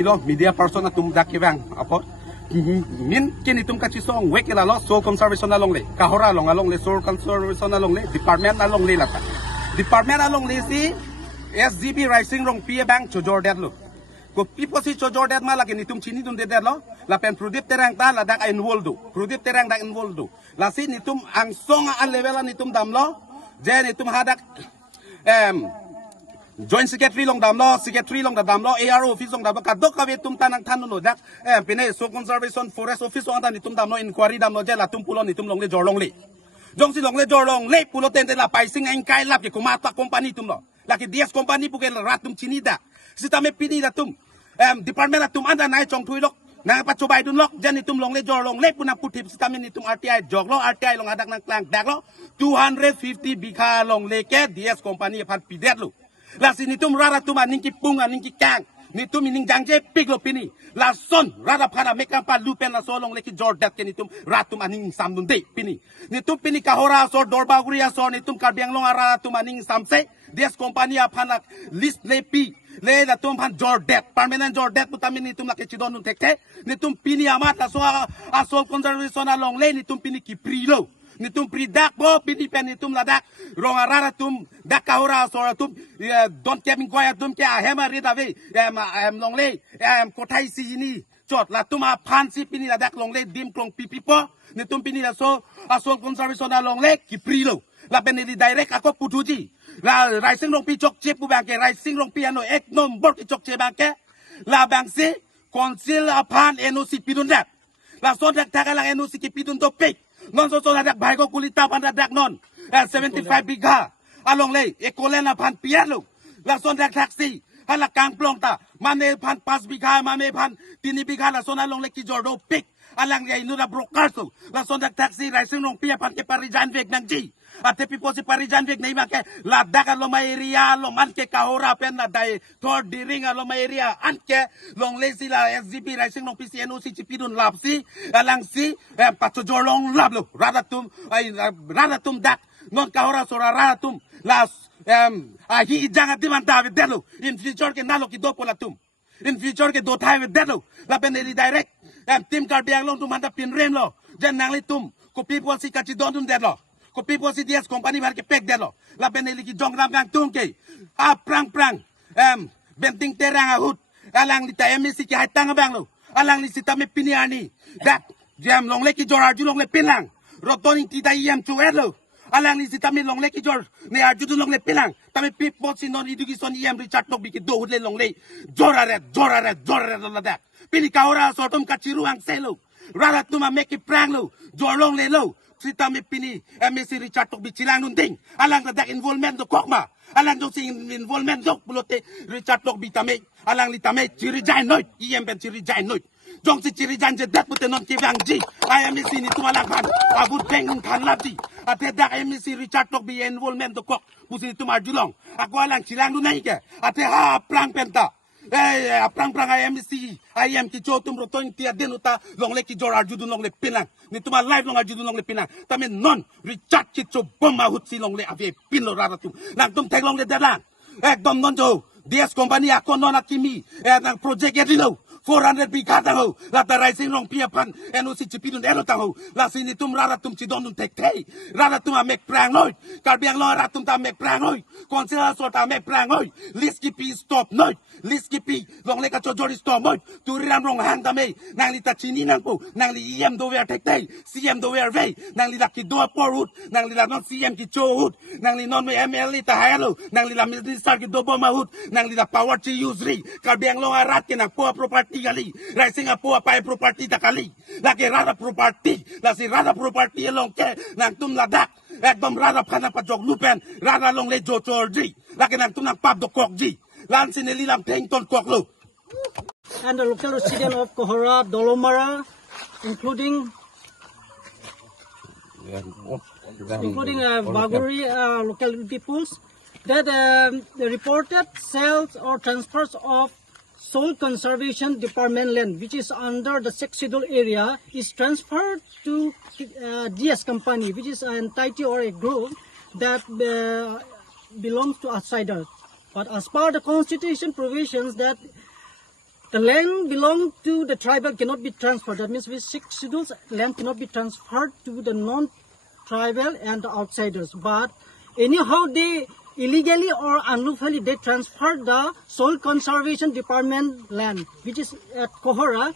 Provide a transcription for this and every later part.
pilo media person na tum dakivang apo min kini tum kachi song wekela lo so conservation along le kahora along le so conservation along le department along le lata department along le si SGB rising rong pia bank chojor det lo ko pipo si chojor det ma lagi ni tum chini tum det lo la pen prudip terang ta la dak involved do prudip terang dak involved do la si ni tum ang song al level ni tum dam lo je ni tum hadak Joint Secretary long damlo, Secretary long damlo, ARO office long damlo. Kadok kawe tum tanang tanu no dak. Pine so conservation forest office long tan nitum damlo inquiry damlo je la tum pulo nitum long le jor long le. Jong si long le jor long le pulo tende la paising ang kai lap ke kumata company tum lo. Laki DS company puke ratum chinida. Sita me pini da tum. Department atum anda nai chong thui lok. Nang pacobai dun lok jan nitum long le jor long le punang putip sita me nitum RTI jog lo RTI long adak nang klang dak lo 250 bikha long le ke DS company pan pidet lo. La sini tum rara tuma ningki punga ningki kang ni tum ning jangje piglo pini la son rara phana mekam pa lupen la solong leki jordat ke ni tum ratum aning samdun de pini ni tum pini kahora so dorbaguria so ni tum karbiang long rara tum aning samse des company phana list le pi le la tum phan jordat permanent jordat putamin ni tum la ke chidon nun tekte ni tum pini amat la so asol conservation along le ni tum pini ki prilo ni tum pri dak bo pini pen ni tum la dak rong rara tum dak kahora so tum don keming koya tum ke hema rida ve long le kothai si ni chot la tum a phan si pini la dak long le dim klong pipi po ni tum pini la so asol conservation long le ki pri lo la pen ni direct ako putuji la rising long pi chok che pu bang ke rising long pi ano ek number ki chok che bang ke la bang si konsil a phan NOC pidun dak la so dak tagalang NOC ki pidun to pe non so dak bhai ko kulita pan dak non 75 bigha along le ekolen na pan pialo la son dak taxi hala kang plong ta mane pan 5 bigha mane pan 3 bigha la son along le ki jordo pik alang ya inu na broker so la son dak taxi rising long pia pan ke parijan vek nang ji ate pipo si parijan vek nei ma ke la dak lo ma area lo man ke kahora pen na dai thor diring lo ma area an ke long le si la SGP rising long PCNO si chipidun lap si alang si pato jorong lap lo radatum dak non kahora so radatum las hi janga dimanta ve delo in future ke nalo ki do polatum in future ke do thai ve delo la pen ni direct tim kar biang long tum anda pin rem lo jan nang li tum ko people si kachi don dum delo ko people si DS company bar ke pek delo la pen ni ki jong ram gang tum ke a prang benting terang ahut alang li ta MSC ki haitang bang lo alang li sita me piniani that jam long le ki jorar ju long le pinang rotoning ti ta yam chu elo alang ni sita me long le ki jor ne arju long le pinang tame people si non education yam Richard tok bi ki do le long le jorare la da pini kahora sotom kachiru ang selo rara tuma make prang lo jor long le lo sita me pini MSC Richard tok bi chilang nun ding alang da involvement do kokma alang do sing involvement dok bulote Richard tok bi tame alang li tame chiri jain noit yam ben chiri jain noit jong si chiri jain je dat pute non ki bang ji MSC ni tuma lang ban abut beng kan labji ate dak MSC Richard tok bi involvement do kok pusi tuma julong ako alang chilang nun nai ke ate ha prang penta prang MSC IM ki chotum roton ti adenuta long le ki jor arjudun long le pinang ni tuma live long arjudun long le pinang tame non Richard ki cho bomma hutsi long le ave pin lo raratum nang tum tek long le dalang ekdom non jo DS company ako non akimi nang project edilo 400 bigha ho la ta rising long pia pan NOC chipidun elo ta ho la sini tum raratum chi don tek thei raratum a mek prang noi karbiang lo raratum ta mek prang noi konsela so ta mek prang noi list ki pi stop noi list ki pi long le ka cho jori stop noi tu ram rong hang ta me nang li ta chini nang po nang li EM do ver tek thei CM do ver ve nang li la ki do porut nang li la non CM ki cho hut nang li non me ML ta haelo nang li la minister ki do boma hut nang li la power chi use ri karbiang lo arat ke nang po property kali rising apo apa property ta kali laki rada property la si rada property long ke nang tum ladak ekdom rada phana pa jog lupen rada long le jo chorji laki nang tum nang pap do kokji lan sineli lam theng ton koklo and the local resident of Kohora Dolomara including Baguri local peoples that the reported sales or transfers of Soil Conservation Department land, which is under the Sexidol area, is transferred to DS company, which is an entity or a group that belongs to outsiders. But as per the constitution provisions that the land belong to the tribal cannot be transferred. That means with 6 schedules, land cannot be transferred to the non-tribal and the outsiders. But anyhow, they illegally or unlawfully they transferred the Soil Conservation Department land, which is at Kohora.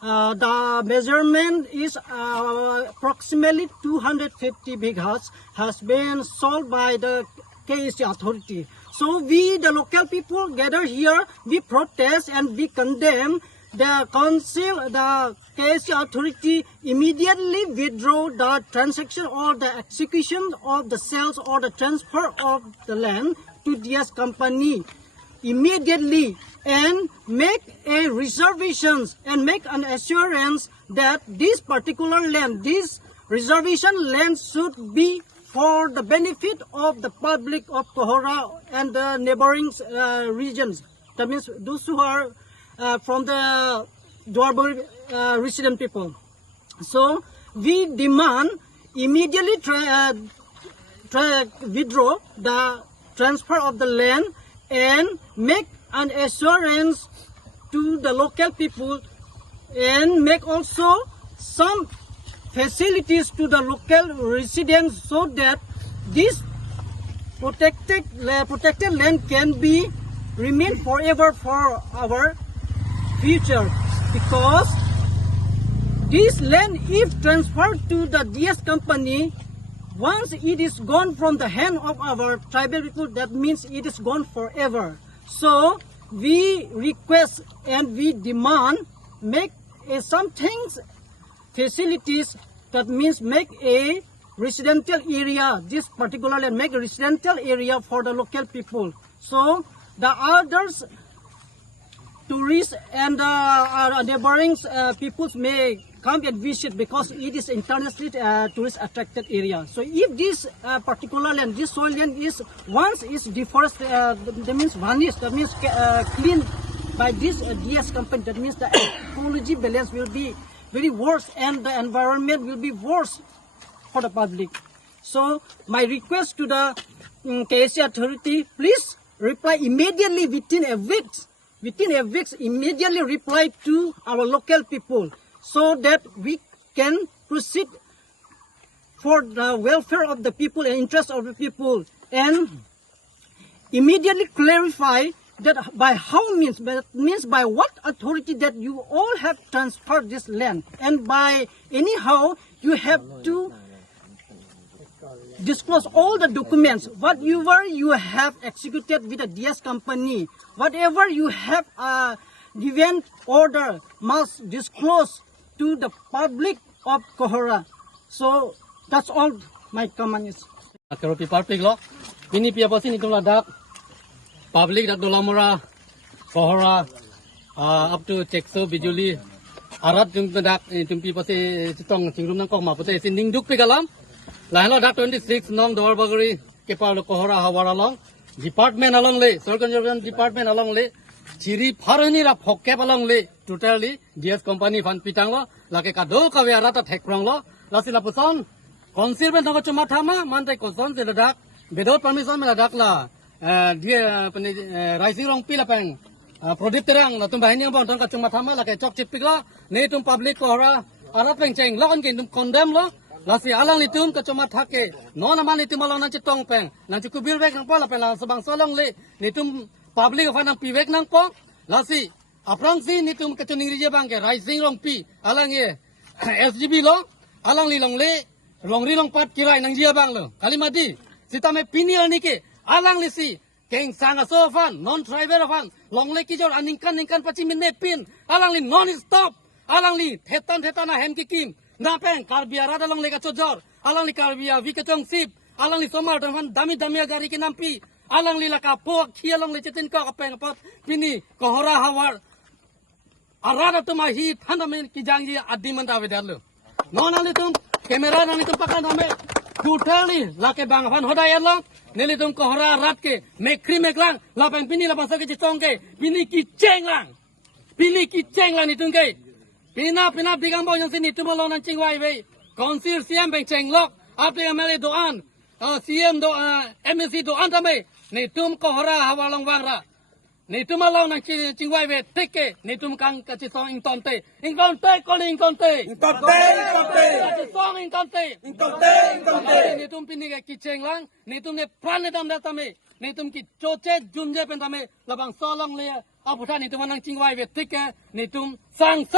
The measurement is approximately 250 bighas, has been sold by the KSC authority. So we, the local people, gather here, we protest and we condemn the council, the KSC authority immediately withdraw the transaction or the execution of the sales or the transfer of the land to DS company immediately, and make a reservations and make an assurance that this particular land, this reservation land should be for the benefit of the public of Kohora and the neighboring regions. That means those who are from the Dwarberry resident people. So we demand immediately withdraw the transfer of the land and make an assurance to the local people, and make also some facilities to the local residents so that this protected land can be remain forever for our future. Because this land, if transferred to the DS company, once it is gone from the hand of our tribal people, that means it is gone forever. So we request and we demand make some things facilities, that means make a residential area, this particular land, make a residential area for the local people. So the others tourists and neighboring peoples may come and visit, because it is internationally tourist attracted area. So if this particular land, this soil land is once is deforested, that means vanished, that means cleaned by this DS company, that means the ecology balance will be very worse and the environment will be worse for the public. So my request to the KSC authority, please reply immediately within a week. Within a week, immediately reply to our local people, so that we can proceed for the welfare of the people and interest of the people, and immediately clarify that by how means, by what authority that you all have transferred this land, and by anyhow you have to disclose all the documents, whatever you have executed with the DS company, whatever you have given order must disclose to the public of Kohora. So that's all my comment is. Keropi public lo, ini pia pasi ni tumla dak public dak dolamora Kohora up to Chekso Bijuli arat jum dak tumpi pasi tong tingrum nang kok ma pasi sinding duk pi galam. Lain lo dak 26 nong Dwarberry kepa lo Kohora hawara long department along le Soil Conservation Department along le chiri pharani ra phokke along le totally DS company fan pitang lo lake ka do ka wera ta thekrong lo lasila puson conservation thang chuma thama mantai koson se dak without permission me dak la dia pani rising long pila pang product terang la tum bahini bang thang ka chuma thama lake chok chip pikla ne tum public Kohora arat peng cheng lo kan kin tum condemn lo lasi alang litum ka cuma thake non aman litum alang nan chitong peng nan chu bil vek nang pala pela sabang solong le litum public of nang piwek nang po lasi aprang si nitum ka chuning rije bang ke rising long pi alang ye SGB lo alang li long le long ri long pat kirai nang jia bang lo kalimati sitame pinial ni ke alang li si keng sanga so fan non tribal fan long le ki jor aningkan pachi min ne pin alang li non stop alang li thetan na hem ki kim na peng karbia rada long lega chojor alang li karbia vi ketong sip alang li somar dan dami gari ki nampi alang li laka po khia long le chetin ka peng pot pini Kohora hawar arada tuma hi thanda men ki jangi adiman da vedalo non ali tum kamera nami tum pakan name totally lake bang fan hoda yalo neli tum Kohora rat ke mekri meklang la peng pini la pasal ke chitong ke pini ki chenglang ni tum ke Pina bigang bau yang sini tu malu nan cing wai wei. Konsir CM beng ceng lok. Apa yang mele doan. CM do MSC doan tamai. Ni tum Kohora hawalong wang ra. นี่ตุ้มมาลองนังจิงไว้เวทิกเกนี่ตุ้มกังกะจิซองอิงตอนเตคนอิงตอนเต Intonte, intonte, กะจิซองอิงตอนเต intonte, intonte. นี่ตุ้มปินี่กะกิเชงลังนี่ตุ้มเนี่ยพรันเนี่ยดำเดตามเนี่ตุ้มกิโจเจจุมเจเป็นตามระบังซอลองเลยเอาพุทธานี่ตุ้มมานังจิงไว้เวทิกเกนี่ตุ้มสังเซ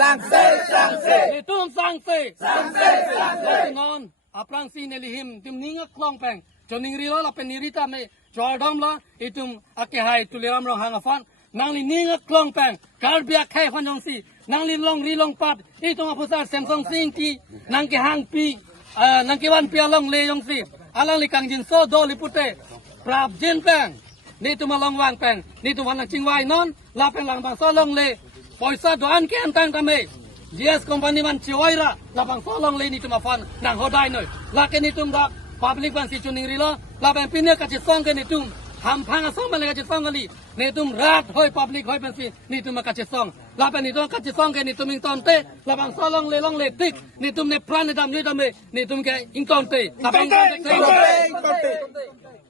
Sangse, sangse, นี่ตุ้มสังเซ sangse, sangse. นอนอัปรังซีเนลิหิมตุ้มนิ่งคลองแปงจนนิ่งรีล้อเราเป็นนิริตามจอดอมละอีตุ้มอาเกหายตุเลรามรองหางฟันนางลินิ่งคลองแปงการเบียแค่ฟันจงสีนางลิลองรีลองปัดอีตุ้มอาพุทธาเซมซองซิงกีนางเกหางปีนางเกวันเปียลองเลยงสีอาลังลิกังจินโซโดลิปุเตปราบจินแปงนี่ตุ้มมาลองวางแปงนี่ตุ้มวันนังจิงไว้นอนลาเป็นหลังบางโซลองเลปอยซาดอันเกนตังตามGS company man ciwaira lapang solong le ni tumafan nang hodai noi la ke ni tum dak public ban si chuning rilo la ban pinya ka chi song ke ni tum ham phang song ma le ka chi song ali ni tum rat hoi public hoi ban si ni tum ka chi song la ban ni tum ka chi song ke ni tum ing ton te la bang solong le tik ni tum ne pran ni dam ni tum ke ing ton te la bang Intonte, intonte, intonte.